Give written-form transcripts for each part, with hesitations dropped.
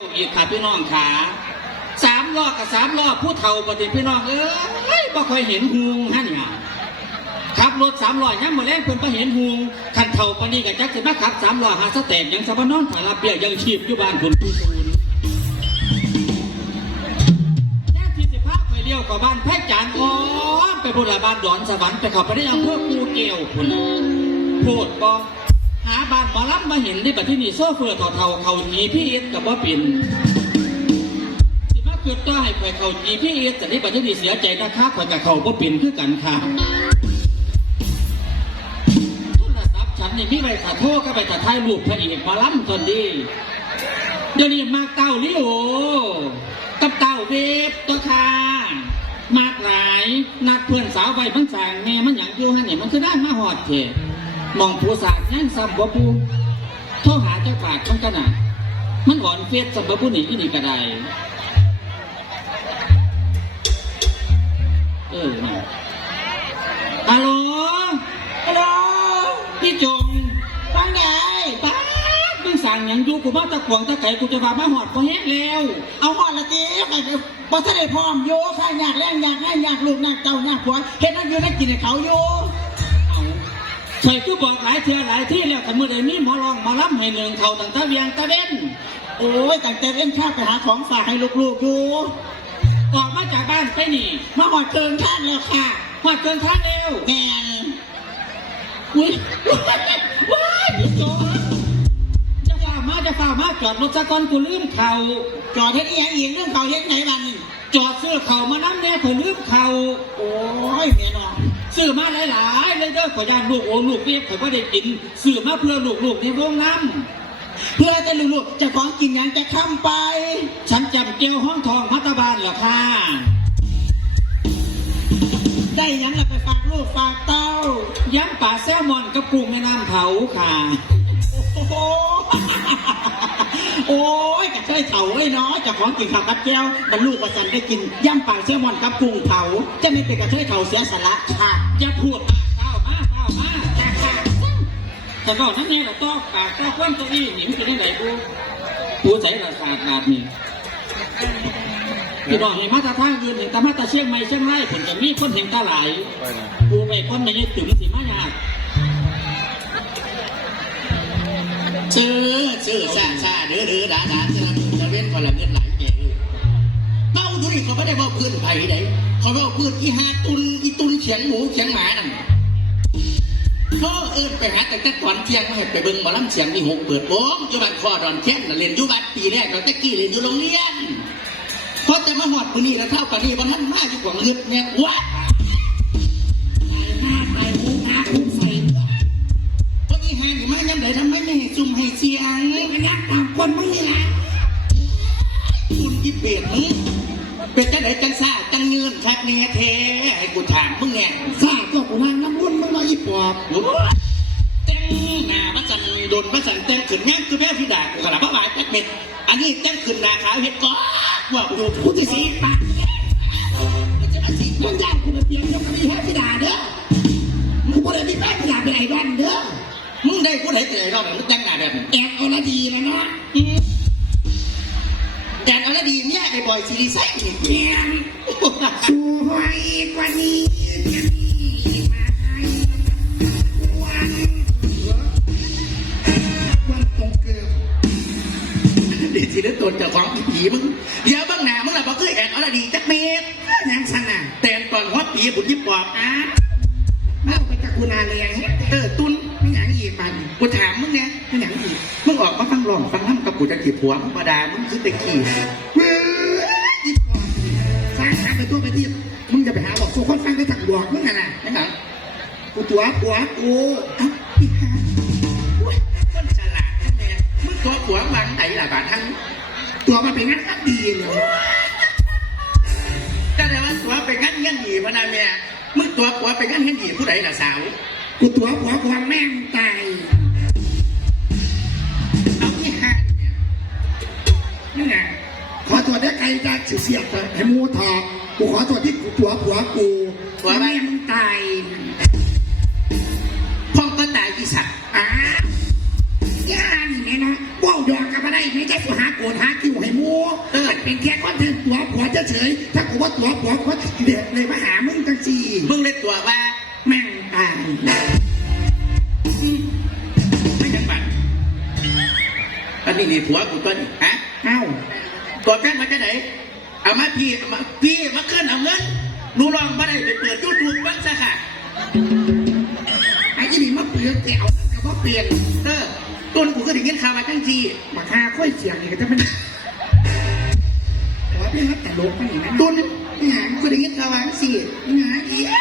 อีกค่ะพี่น้องขา3 ล้อกับ3 ล้อผู้เฒ่าปฏิพี่น้องบ่เคยเห็นหุงฮะเนี่ยขับรถ3 ล้อยังมาแรงเพิ่นบ่เห็นหุงคันเฒ่าปานนี้ก็จักสิมาขับ3 ล้อหาสเต็ปยังสะบ่นอนถ่ายรับเบี้ยยังชีพอยู่บ้านคนผู้สูญแค่ที่สิพาไปเลี้ยวกับบ้านไผ่จานอ้อมไปบุรีบ้านดอนสวรรค์ไปเข้าไปได้อำเภอกูเกี่ยวพุ่นโพดบ่หาบ้านหมอลำมาเห็นที่บัดที่นี่โซเฟอร์เฒ่าๆเขาหนีพี่เอ็ดกับบ่เป็นสิมาเกิดตัวให้ข่อยเขาหนีพี่เอ็ดแต่ที่บัดที่นี่เสียใจนะคะข่อยกับเขาบ่เป็นคือกันค่ะโทรศัพท์ฉันนี่มีใบถ่ายโทรก็ไปถ่ายรูปพระเอกหมอลำตอนนี้เดี๋ยวนี้มาเต้าลิโอกับเต้าเวฟตัวค่ะมากหลายนัดเพื่อนสาวไปมันสั่งแม่มันหยังอยู่ฮะเนี่ยมันคือได้มาหอดเถอะมองผู้สาวยังซ้ำบ่ปูโทรหาเจ้าฝากมันกันน่ะมันหอนเฟซซ้ำบ่ปูนี่นี่ก็ได้นี่ฮัลโหลฮัลโหลพี่จงฟังไงป้ามึงสั่งยังอยู่กูมาตะขวงตะไก่กูจะว่ามาหอดพอแห้งแล้วเอาหอดละจีไอ้พอถ้าได้พร้อมโย่ข้าอยากแรงอยากให้อยากลูกอยากเต่าอยากผัวเห็นนั่นอยู่นั่นกินให้เขาโย่ใช่คือบอกหลายเทื่อหลายที่แล้วแต่เมื่อใดมีหมอลองมาล้ำให้หนึ่งเขาตั้งแต่เวียงตะเด่นโอ้ยตั้งแต่เล่นข้าไปหาของฝากให้ลูกๆอยู่ออกมาจากบ้านไปนี่มาหอดเกินข้างแล้วค่ะหอดเกินข้างเอวแกนอุ้ยว้ายพี่โจจะฝ่ามาจอดรถสะก้อนกูลืมเขาจอดเฮ็ดอีหยังอีกเรื่องเขาเฮ็ดไหนบ้างจอดซื้อเขามานั่งแน่ข่อยลืมเขาโอ้ยแม่น้องซื้อมาหลายๆเลยเด้อข่อยย่านลูกโอ้ลูกเปียกข่อยบ่ได้กินซื้อมาเพื่อลูกในวงน้ำเพื่อจะลูกๆจะของกินยังจะค้ำไปฉันจำเกียวห้องทองมัตตบานเหรอค่ะได้ยังล่ะไปฝากลูกฝากเต้าย้ำป่าแซลมอนกับกุ้งแม่น้ำเผาค่ะโอ้ยกระเทยเผาไอ้เนาะจะของกินข้าวกับแก้วบรรลุประจันได้กินย่ำปากแซลมอนกับกุ้งเผาจะไม่เป็นกระเทยเผาเสียสละค่ะอย่าพูดมาค่ะแต่ก็นั่นเองแหละต้องปากต้องคว้นตัวอี้หนิงกินได้ไหนกูใส่ละสาดนาดนี่พี่น้องเห็นมาตาท่าเงินเห็นตามาตาเชียงใหม่เชียงรายผลจะมีคนเห็นตาไหลกูไปคนไม่ได้ถึงสิมายากชื่อซาเด้อด่าจะเว้นคนละเงินหลายแก่เบ้าดูนี่เขาไม่ได้เบ้าพื้นไผ่ไหนเขาเบ้าพื้นอีหาตุนเขียงหมูเขียงหมานั่นเขาไปหาแต่ตอนเที่ยงมาให้ไปเบิ่งหมอลำเสียงที่6เปิดวงอยู่บ้านคอดอนเทียนเรียนอยู่บ้านปีแรกตอนตะกี้เรียนอยู่โรงเรียนพอจะมาหอดปืนนี่แล้วเท่ากันนี่วันนั้นมาอยู่กว่าเงินเนี่ยว้าไปหูหาหูใส่เพราะอีหานี่มายังไงทำไมไม่ให้ซุ่มให้เสียงมันยักตามคนมึงนี่แหละคุณยิ่เปลี่ยนมึงเป็นจังไหนจังซ่าจังเงินคักเนี่ยเทให้กูถามมึงไงซ่าก็กูนั่งน้ำรุ่นมึงมาอีปอบเต้งหน้าพระจันทร์โดนพระจันทร์เต้งขึ้นแง่คือแม่พี่ด่ากูขนาดพระบาทแจ็คเม็ดอันนี้เต้งขึ้นหน้าขาวเห็ดก้อนว่ากูพูดที่สีปากมันจะมาสีมันยากกูมาเปลี่ยนยกคดีให้พี่ด่าเด้อมึงกูเลยมีแป้งพี่ด่าเป็นไอดอลเด้อมึงได้กูได้เป็นไอดอลมึงแต่งหน้าแบบแอบเอาละดีแล้วนะแอบเอาละดีเนี่ยไอ้บอยซีรีส์ไซน์เนี่ยสวยกว่านี้จะมีมาให้วันตรงเกินดีสิได้ตัวเจ้าของผีมึงเดี๋ยวบ้างหนามึงล่ะบอกเคยแอบเอาละดีจักเม็ดยังสั่งน่ะแต่ตอนหัวปีบุญยิบปอบเล่าไปจากกูนาเลยตุ้นไม่อยากอีกมันกูถามมึงเนี่ยไม่อยากอีกมึงออกมาฟังหลองฟังห้ำกับกูจะจีบผัวมึงประดามึงคือตะขี้ยิบปอบสร้างไปทั่วไปที่มึงจะไปหาบอกสุขคนฟังได้ถักบวกมึงไงน่ะไอ้หนังกูตัวผัวกูอีกฮะคนฉลาดแน่มึงตัวผัวบังไหนล่ะบาดทั้งตัวมันเป็นงั้นก็ดีเลยก็แต่ว่าตัวเป็นงั้นงั้นดีมานาเมียมึงตัวผัวเป็นงั้นงั้นดีผู้ใดล่ะสาวกูตัวผัวกูแม่งตายเอาที่ฮะนี่ไงขอตัวได้ใครจะเสียบให้มูทอกูขอตัวที่ตัวผัวกูตัวแม่มึงตายพ่อก็ตายอีสัตว์ย่านี่แม่นะว้าว ยอมกันมาได้ไม่ใช่สุหาโกรธหาคิวให้มัวมันเป็นแค่คอนเทนต์ตัวผัวเฉยถ้ากูว่าตัวผัวเขาเด็ดเลยมาหามึงจังจี มึงเล่นตัวว่า แม่งตาย ไม่ยังบันอันนี้นี่ผัวกูตัวนี้ฮะ เอ้า ตัวแฟนมาจากไหนเอามาพี่มาขึ้นเอาเงินดูลองมาได้ไปเปิดยูทูบบ้างซะค่ะ ไอ้ยี่นี่มาเปลี่ยนแก้วกับว่าเปลี่ยน ต้นกูก็ได้เงินข่าวมาทั้งที มาฆ่าค่อยเสียงนี่ก็จะเป็นหัวพี่ฮัตตลกมันนี่นะ ต้นกูได้เงินข่าวมาทั้งสี่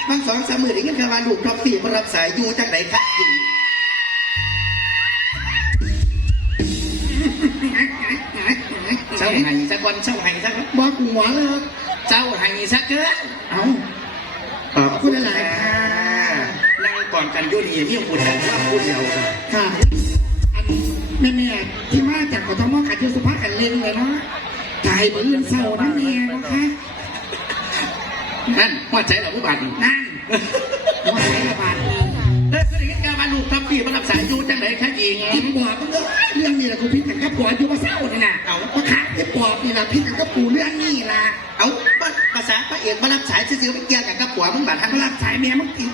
บาง2-3 มื้อได้เงินข่าวมาลูกท็อป4มารับสายอยู่จากไหนครับเจ้าไห้สักวันเจ้าไห้สักวัน บอกหัวเลย เจ้าไห้สักเกิน เอา ขอบคุณหลายๆค่ะนั่งก่อนกันยุ่นเหี้ยมีคุณแต่ว่าพูดเดียวค่ะ ค่ะอันแม่ที่มาจากกทมกัดยูสุภากันเล่นเลยเนาะตายมือเศร้านั่นเองนะคะ นั่นหัวใจเราผู้บาด นั่นหัวใจระบาด ก็ได้เงินข่าวมาลูกท็อป4มารับสายอยู่จากไหนครับหญิง กินปอบมันก็เรื่องนี้แหละกูพิษกันกับปอบอยู่มาเศร้านี่นะเอามาขาไอ้ปอบนี่นะพิษกันกับปูเรื่องนี้ล่ะ เอาภาษาพระเอกมารับสายซื้อๆไปเกี่ยวกับผัวมึงบาดทั้ง มารับสายเมียมึงกิน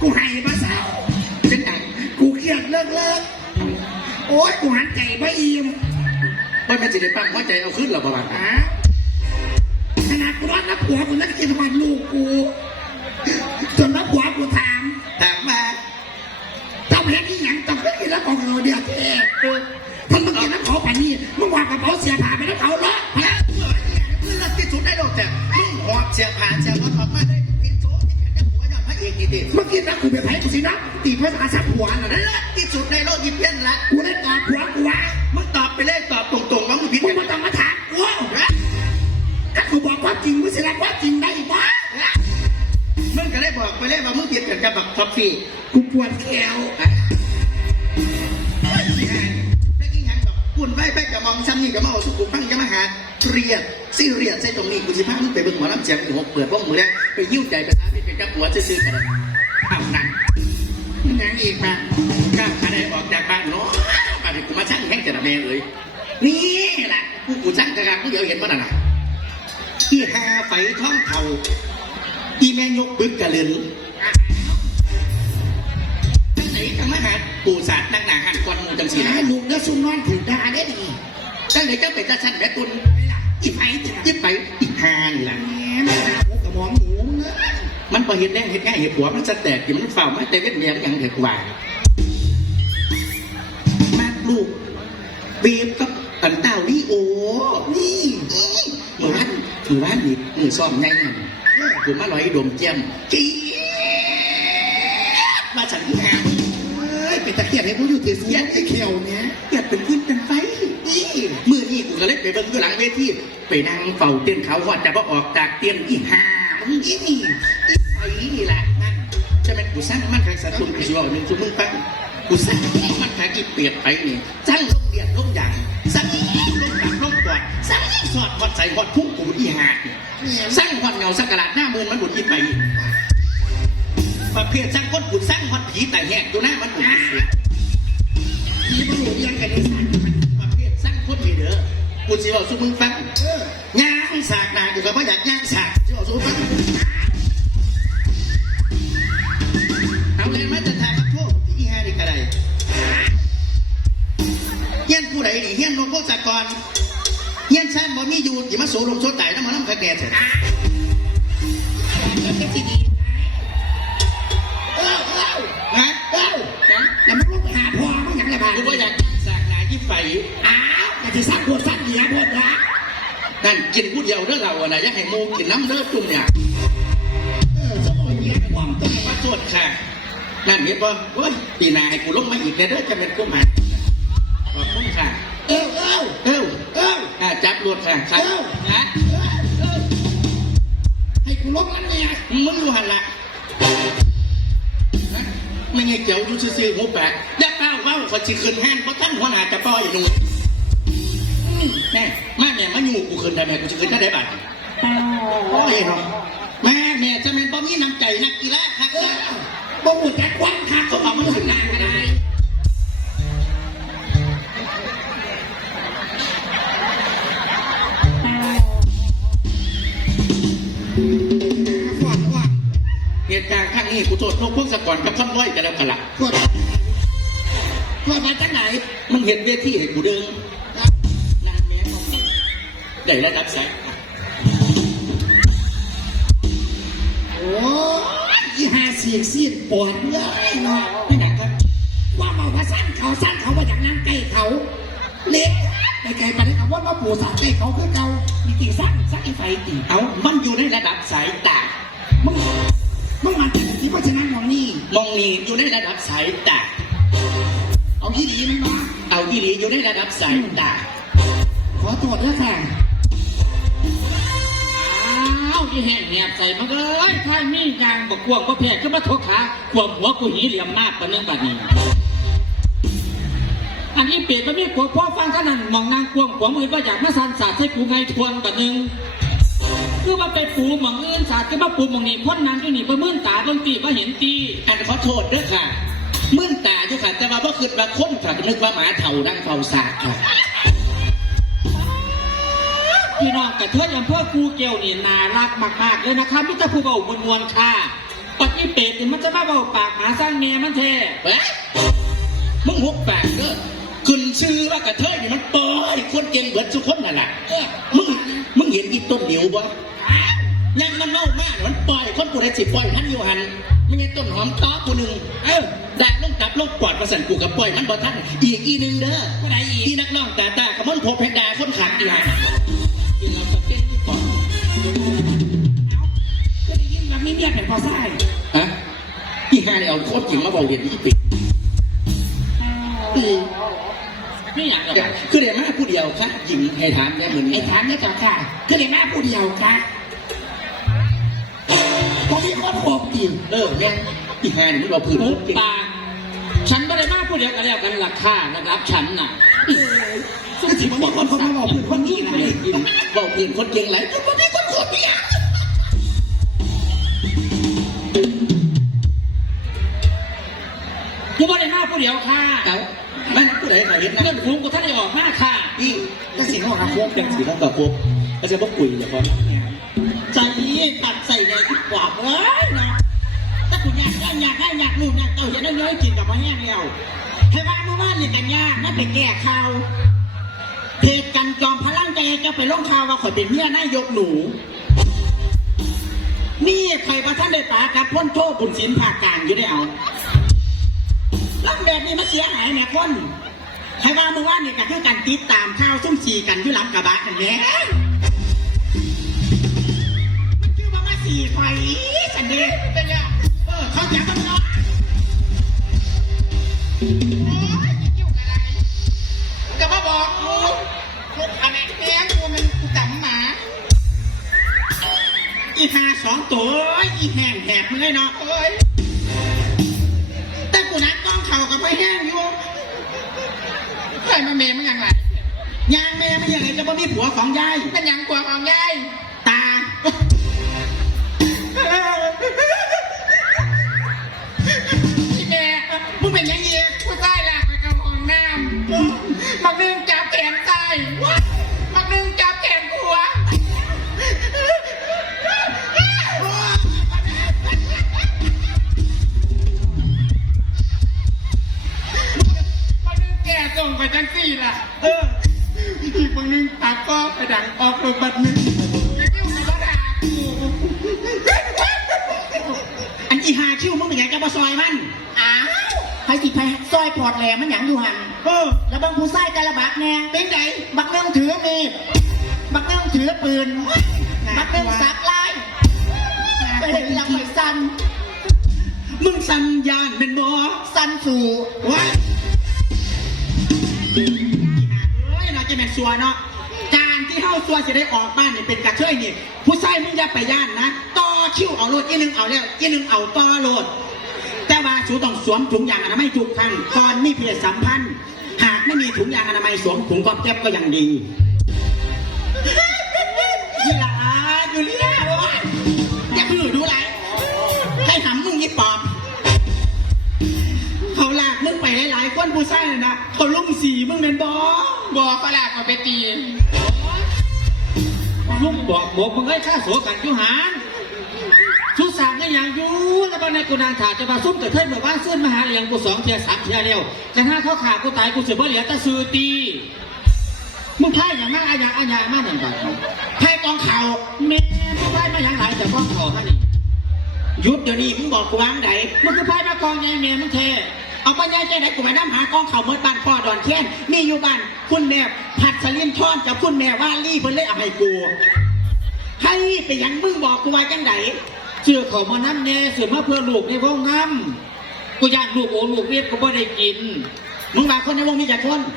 กูให้ภาษา เป็นไง กูเครียดเลิกโอ๊ยกูหันใจไม่อิ่ม ว่าเป็นสิริปังหัวใจเอาขึ้นหรอประมาณ ขนาดกูรักนับผัวกูนักกินวันลูกกูจนนับผัวกูถาม ถามมา เจ้าเพชรนี่ยังต้องกินแล้วของเราเดียวแท้ท่านมึงกินน้ำเขาป่านนี้มึงวางกระเป๋าเสียผ่าไปน้ำเขาเลาะ เพื่อนที่สุดได้ดอกแต่มึงหอบเสียผ่านเสียรถออกมาได้พิโซ่ที่เป็นผัวยอดพระเอกนี่ดิ เมื่อกี้นักกูไปไผ่กูสินะตีภาษาสับหัวน่ะ นั่ นะ นแหละที่สุดในโลกยิบเพี้ยนละ กูได้ตอบผัวกูว่า มึงตอบไปเลยตอบตรงๆว่ามึงผิด มึง กัน มาต้องมาถามกูถ้ากูบอกความจริงมึงสิรับความจริงได้ปะ มึงก็ได้บอกไปเลยว่ามึงผิดกันกับท็อปฟี่ กูปวดแขว ได้กินยังดอกปุ่นไปกับมองซ้ำนี่กับมาเอาสุกุฟังจะมาหาเรียดซีเรียดใส่ตรงนี้กูสิพามึงไปเบิ่งหมอลำเสียงหัวเปิดพวกมือแล้วไปยิ้วใจไปหาเป็นกับหัวซื้อกันเอาหนัง มันยังอีกปะ ก้าวขาได้ออกจากบ้านเนาะบ้านกูมาช่างแห้งจะระเมเลยนี่แหละกูช่างกระกากูเดี๋ยวเห็นมันน่ะที่หาไฟท้องเท่าที่แม่ยกบึกกระลืนจังไหนจังมาหาปูสาดนั่งหนาหันกวนมูจังสี หาลูกเนื้อซุ่มนอนถือดาได้ดี จังไหนจังเป็นตาชันแม่ตุน ไม่ล่ะอีไผ่ติ ยิบไปอีกหานี่แหละ แหมไม่หาหัวกับหมองหมูเนื้อ มันพอเห็นแน่เห็นง่ายเห็นหัวมันจะแตกอยู่มันเฝ้ามาแต่เวทเมียยังเห็นกว่ามาลูกบีบกับอันเต้านี่โอ้นี่หมู่บ้านนี่มือซ่อมไงนั่นกูมาลอยดมเจียมจี๊มาฉันแหง เอ้ยเป็นตะเกียบให้กูอยู่ที่เสียงไอ้เขียวเนี้ย เกิดเป็นขึ้นเป็นไฟนี่มือนี่กูก็เลยไปเบิ่งอยู่หลังเวทีไปนั่งเฝ้าเต้นเขาหอดจะพอออกจากเตียงอีห่ามึงอีนี่อีไฟนี่แหละนั่นจะเป็นกูสร้างมันขายสัตว์ตุ่มกูชัวร์หนึ่งชั่วโมงตั้งกูสร้างมันขายกี่เปียกไปนี่สร้างลงเดียดลงอย่างสร้างลงดับลงปอดสร้างสอดหอดใส่หอดพุ่งกูอีห่าสร้างหอดเงาสักกระดาษหน้ามือมันบุดอีไปประเภทสร้างก้นบุดสร้างหอดผีแต่แหกอยู่หน้ามันบุด มีบรูเรียนกันในสารมัน ประเภทสร้างคนนี่เด้อกูสิบอกสู้มึงฟังย่างสากนากูก็บ่อยากย่างสากสิบอกสู้ฟังเอาเลยมาจะทายกับพวกอีห่านี่ก็ได้เฮียนผู้ใดนี่เฮียนโลโก้สากรเฮียนชั้นบ่มีอยู่อย่ามาโสลงโสไต่แล้วมาล้ำกระแดดเถอะ แล้วก็สิดีฮะ แล้วมันลงไปหาพ่อมันอย่างไรบ้าง กูบ่อยากย่างสากนายี่ไฟ อ้าวแต่ที่สักปวดสักเหนียปวดละ นั่นกินผู้เดียวเด้อเราอะนะอยากให้โมกินน้ำเด้อจุ่มเนี่ย สมองเหนียความต้น มาตรวจค่ะนั่นเห็นป่ะเว้ยปีหน้าให้กูลงมาอีกเด้อจะเป็นกูมาขอบคุณค่ะเอ้าจับรวดค่ะครับนะ ให้กูลบนั่นเนี่ย มึงอยู่หันละไม่ไงเกี่ยวอยู่ซื่อๆหูแปะยักษ์เป้าเป้าขอชิคืนแห้งเพราะท่านหัวหน้าจะป้อยหนุ่มแม่มาแม่มาอยู่กูคืนได้แม่กูจะคืนได้บาทโอ้ยเนาะแม่จะเป็นป้อมีน้ำใจนักกีฬาครับ บ่หมดแต่ความขาดเขาเอามันถึงนานก็ได้ นี้กูโทษนกพวกสกรกับคอนไว้กันแล้วกันละ กดมาจากไหน มึงเห็นเวทีให้กูเดินนานแม้ต้องได้ระดับสาย โอ้ยอีหาเสียงเสียงปวดเลยเนาะ นี่นะครับ ว่าเมาว่าสั้นเขาว่าอย่างนั้นใกล้เขาเล็กไปไกลไปได้คำว่ามาปู่สาใกล้เขาคือเก่ามีตีสั้นไอ้ไฟตี เอามันอยู่ในระดับสายตา มึงมันจะที่เพราะฉะนั้นมองนี่ มองนี่อยู่ในระดับสายตา เอาที่ดีมันมา เอาอีหลีอยู่ในระดับสายตา ขอตรวจด้วยค่ะ อ้าวอีแห้งแหบใส่มันเอ้ยถ้ามียางบอกกวงก็แพ้ก็มาทกขาขวบหัวกูหีเหลี่ยมมากปะนึงบัดนี้อันนี้เปลี่ยนมามีขวบพ่อฟังขนาดมองนางกวงขวบมือว่าอยากมาสันสาดให้กูไงทวนบัดนึงคือว่าไปปูหมองอื่นสาดก็มาปูหมองนี่พ้นนางอยู่นี่ประมื่นตาเบิ่งตีว่าเห็นตี อันขอโทษด้วยค่ะมื่นตาอยู่ค่ะแต่ว่าเมื่อคืนมาค้นค่ะนึกว่าหมาเถ่านั่งเฝ้าสากค่ะ พี่น้องกระเทยอำเภอกูเกียวนี่น่ารักมากๆเลยนะคะมิตรภูเบามวลๆค่ะปักอีเป็ดนี่มันจะมาเบาปากหมาสร้างเมียมันเท่ เอ๊ะมึงหุบปากเด้อขึ้นชื่อว่ากระเทยนี่มันปล่อยคนเก่งเบิดทุกคนนั่นแหละมึงเห็นอีต้นเดียวบ่ยังมันเมามากมันปล่อยคนกูได้สิปล่อยท่านอยู่หันไม่งั้นต้นหอมต้อกูหนึ่งด่าลงตับลงปอดประสันกูกับปล่อยมันบ่ทันอีหนึ่งเด้อ ผู้ใดอีก อีนักร้องตาขมันพบเพชรดาคนขัดอีหันกินเราตะเต้นที่ปอด ก็ได้ยินแบบมีเมียเป็นพอไส้ ฮะอีห่าเนี่ยเอาโคตรจริงมาบอกเห็นอีปิด ไม่อยากหรอก คือเดี๋ยวมาผู้เดียวค่ะหญิงให้ถามได้เหมือน ไอ้ กัน ถามเนี่ยเจ้าค่ะคือได้แม่ผู้เดียวค่ะพอมีคนโอบตี แม่อีห่าเนี่ยมันบอกพื้น ปุ๊บ จริง ปากฉันไม่ได้มาพูดเดียวกันแล้วกันราคานะครับฉันน่ะ ซึ่งสิมันมีคนเขามาบอกพื้นคนนี้นะ บอกพื้นคนเก่งไรก็ไม่คนโคตรเนี่ย กูไม่ได้มาพูดเดียวค่ะ เอาบ้านผู้ใดเขาเห็นนะ เพื่อนฝูงกูท่านได้ออกมาค่ะ อีก็สิเขาหักโคกเป็นสีน้องกับโคกก็จะบอกคุยเดี๋ยวก่อน ใจตัดใส่ในที่ปอบเลยนะถ้าคุณอยากนู่นอยากเต่าจะได้ย้อยกินกับมาแห้งแล้วให้ว่าเมื่อวานนี่กันยากนั่นเป็นแก่ข่าวเพจกันจอมพลังใจจะไปลงข่าวว่าข่อยเป็นเมียนายกหนูนี่ใครประท่านได้ปากับพ้นโทษบุญศิลป์ภาคกลางอยู่ได้เอาลังแบบนี้มันเสียหายแม่คนให้ว่าเมื่อวานนี่ก็คือการติดตามข่าวซุ่มสีกันอยู่หลังกระบะกันแหม่มันชื่อว่ามาสีไฟสันเดย์เป็นยังเขาอยากมันเนาะโอ้ยยุ่งอะไรก็มาบอกกูอันนี้แม่กูมันกูจำหมาอีหาสองตัวอีแห้งแหบมันเลยเนาะเอ้ยแต่กูนัดต้องเข่ากับไปแห้งอยู่ใครมาเมย์มันยังไงยางเมย์มันยังไงจะบ่มีผัวของยายเป็นยังผัวของยายตาพี่แม่มึงเป็นยังไงกูใต้หลักไปกับห้องน้ำมักนึงจับแขนใต้มักนึงจับแขนหัวแกส่งไปจังสี่ล่ะอีกบางนึงตาก็ไปดังออกตัวบัดนึงอันอีหาคิ้วมึงเป็นไงจะมาซอยมันอ้าวไผสิไผซอยปอดแหลมมันหยังอยู่หันแล้วบางผู้ชายกระบักแน่เป็นไงบักเรื่องถือมีดบักเรื่องถือปืนบักเรื่องสักลายไปเห็นยังไม่สั่นมึงสั่นยานเป็นบ่สั่นสู่ว้าเอ้ยเราจะแม่นซัวเนาะการที่เข้าซัวจะได้ออกบ้านเนี่ยเป็นกระเทยนี่ผู้ชายมึงอย่าไปย่านนะต่อคิวเอาโลดอีนึงเอาแล้วอีนึงเอาต่อโลดแต่ว่าสูต้องสวมถุงยางอนามัยทุกครั้งก่อนมีเพศสัมพันธ์หากไม่มีถุงยางอนามัยสวมถุงก๊อบแก๊บก็ยังดีนี่ล่ะอยู่เลี้ยอย่าพื้นดูไรให้หำมึงยี่ปอบเขาลากมึงไปหลายๆคนผู้ชายนะเขาลุ่มสีมึงเป็นบอเขาลากมาไปตี ลุงบอกมึงให้ข้าสัวกันยุหาน ชุดสามก็อย่างอยู่แล้วบางในกูนางขาจะมาซุ่มกับเทยเมื่อบ้านเสื้อมาหาเลี้ยงกู2 เทีย3 เทียเดียวแต่ถ้าเขาขากูตายกูเสียบ่เหลือแต่ซื้อตีมึงไพ่อย่างมากอาญามาหนึ่งบาท ไพ่กองเข่า แม่มึงไพ่มาอย่างไรจะป้องขอฮะนี่ ยุดเดี๋ยวนี้มึงบอกกูวางไหน มึงคือไพ่มากองไงเมียมึงเท เอาไปย้ายใจไหนกูไปน้ำหากองเข่าเมื่อบ้านพ่อดอนแค้นมีอยู่บ้านคุณแม่ผัดสลิมทอนกับคุณแม่ว่าลี่เพิ่นเลยเอาให้กูให้ไปยังมึงบอกกูว่าจังไหน เชื่อเขามาน้ำเน่เสือมาเพื่อลูกในวงน้ำกูอยากลูกโอลูกเวียดกูไม่ได้กิน มึงมาคนในวงมีกี่คน 300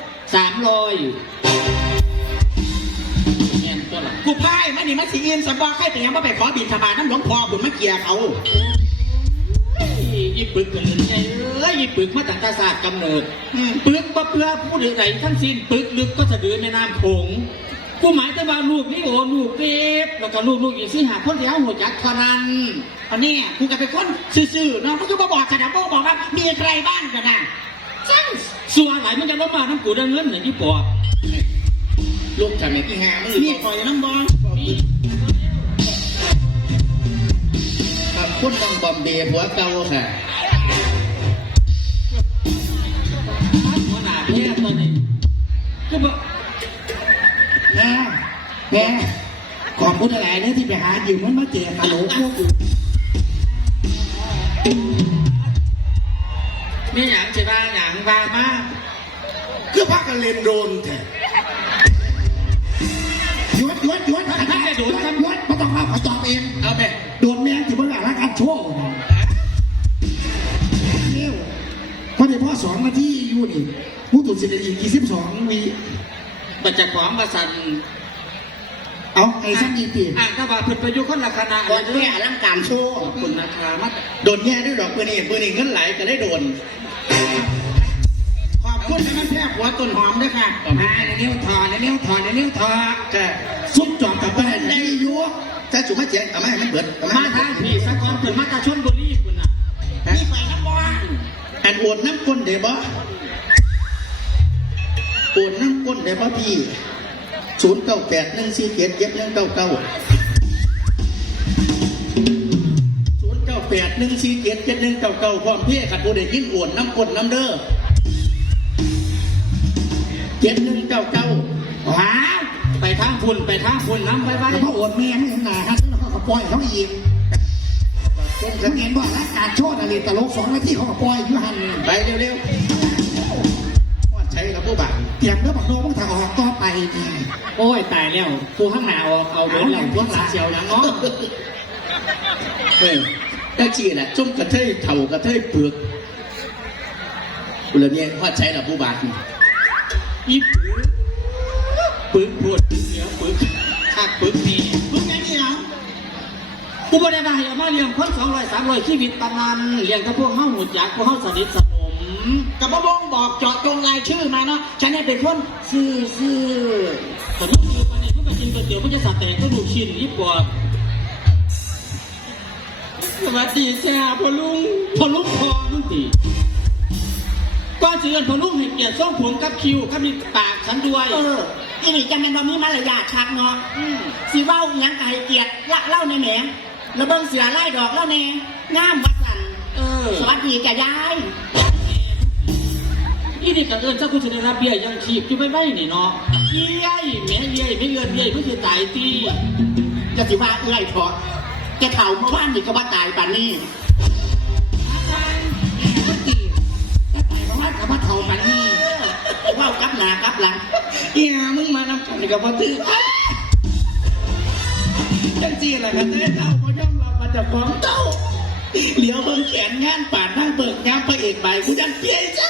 แม่นตัวละ กูพ่ายมันนี่มันสิเอียนสมบอกให้ไปยังว่าไปขอบินธบาตน้ำหลวงพ่อบุญมาเกียร์เขา อีปึกกันเลยไงอีปึกมาตั้งแต่ศาสตร์กำเนิดปึกบ่เพื่อผู้ใดใดทั้งสิ้นปึกลึกก็สะดือแม่น้ำโขงกูหมายถึงว่าลูกนี่โอลูกเวียดแล้วก็ลูกอีก4 5 คนที่เอาหัวจักรเท่านั้น อันนี้กูก็เป็นคนซื่อๆเนาะมึงก็มาบอกขนาดบอกว่ามีใครบ้างกันนะ ส่วนไหนมันจะลบมาน้ำกูได้เงินเหมือนที่ปอบ ลูกทำไมกี่หามึงมีคอยน้ำบอล ครับคุณน้องบอมเบย์หัวเก่าค่ะ หัวหน้าแพ้ตอนนี้ก็บอก แม่ขอบคุณอะไรเนี่ยที่ไปหาอยู่มันมาเจอฮัลโหลพวกกู มีอย่างจะว่าอย่างว่ามาก คือพากันเล่นโดนแท้ หยุดไม่ต้องเข้าขอตอบเอง เอาไป โดนแม่ที่เพิ่งอ่านรายการโชว์เร็วพอได้พ่อ2 นาทีอยู่นี่ผู้ตุ่นสิได้อีก22 วิ บัจจของมาสั่น เอาไอ้สั้นอีปี อ่านถ้าว่าผลประโยชน์คนละคณะ ก่อนแม่ร่างการโชว์ ขอบคุณนะคะมา โดนแง่ด้วยดอกปืนนี่เงินไหลก็ได้โดน ขอบคุณให้มันแพร่หัวต้นหอมด้วยค่ะมาในนิ้วถอดจะ ซุปจอมกับแม่ได้อยู่ ถ้าจุ่มมาเจียงทำให้มันเบิด มาทางพี่สักคนถึงมาตาชนบุรีคุณน่ะ นี่ไฟน้ำบอล อันโอนน้ำก้นเดี๋ยวบ่โอนน้ำก้นเดี๋ยวบ่พี่0981477199 0981477199พร้อมเพี่ขัดโอเดยิ่งโอนน้ำก้นน้ำเด้อ7199 ว้าว ไปทางคุณน้ำไป แต่พอโอนแม่ไม่เห็นหนาฮะแล้วเขาก็ปล่อยเขาอีกผมเห็นว่ารายการโชว์อะไรตลก2 นาทีเขาก็ปล่อยอยู่หัน ไปเร็วๆว่าใช้กับผู้บ่าว เตรียมแล้วบอกโน้องถ้าออกต่อไปนี่ โอ้ยตายแล้วกูข้างหน้าเอาเดินหลังพวกสาเชียวอย่างน้อง ได้ชีน่ะจุ่มกระเทยเถ่ากระเทยเปลือกอุลเนี่ยว่าใช้กับผู้บ่าว อีปึกปวดเหนือปึกหักปึกนี่ มึงยังนี่เหรอ กูไม่ได้มาให้มาเลี้ยงคน200 300ชีวิตปานนั้นเลี้ยงกับพวกเฮาหุ่นยักษ์พวกเฮาสนิทสนม กับพระบงบอกเจาะจงรายชื่อมาเนาะฉันเนี่ยเป็นคนซื่อ แต่ลูกคือปานนี้ทุกประจินตัวเดียวมันจะสัตว์แต่ก็ดูชินยิ่งกว่าสวัสดีจ้าพ่อลุงพอมึงตีก่อนเชิญพ่อลุงให้เกียรติส่งผมกับคิวกับมีปากฉันด้วย อีนี่จะเป็นบะมีมารยาทชักเนาะสีเว้าหยังไก่เกียรติละเล่าในแหนแล้วเบิ่งเสือไล่ดอกเล่าแน่งามวัดสันสวัสดีแกยาย อีนี่กับเอิญเจ้าคุณจะได้รับเบี้ยยังชีพอยู่ไม่นี่เนาะเย้ยแม่เย้ยไม่เงินเย้ยเพื่อจะตายตี จะสิว่าเอื้อยเถาะแกเถ่าเมื่อวานนี่ก็ว่าตายป่านนี้ก็ตายเมื่อวานก็ว่าเถ่าป่านนี้ว่าวกับหน้ากับหลัง เฮียมึงมานำกันกับพ่อตื้อจังจี้อะไรกันเต้เต่าพอย่อมรับมาจากของเต่าเหลียวเบิ่งแขนงานป่านนั่งเบิกงานพระเอกใบกูดันเปี้ยจ้า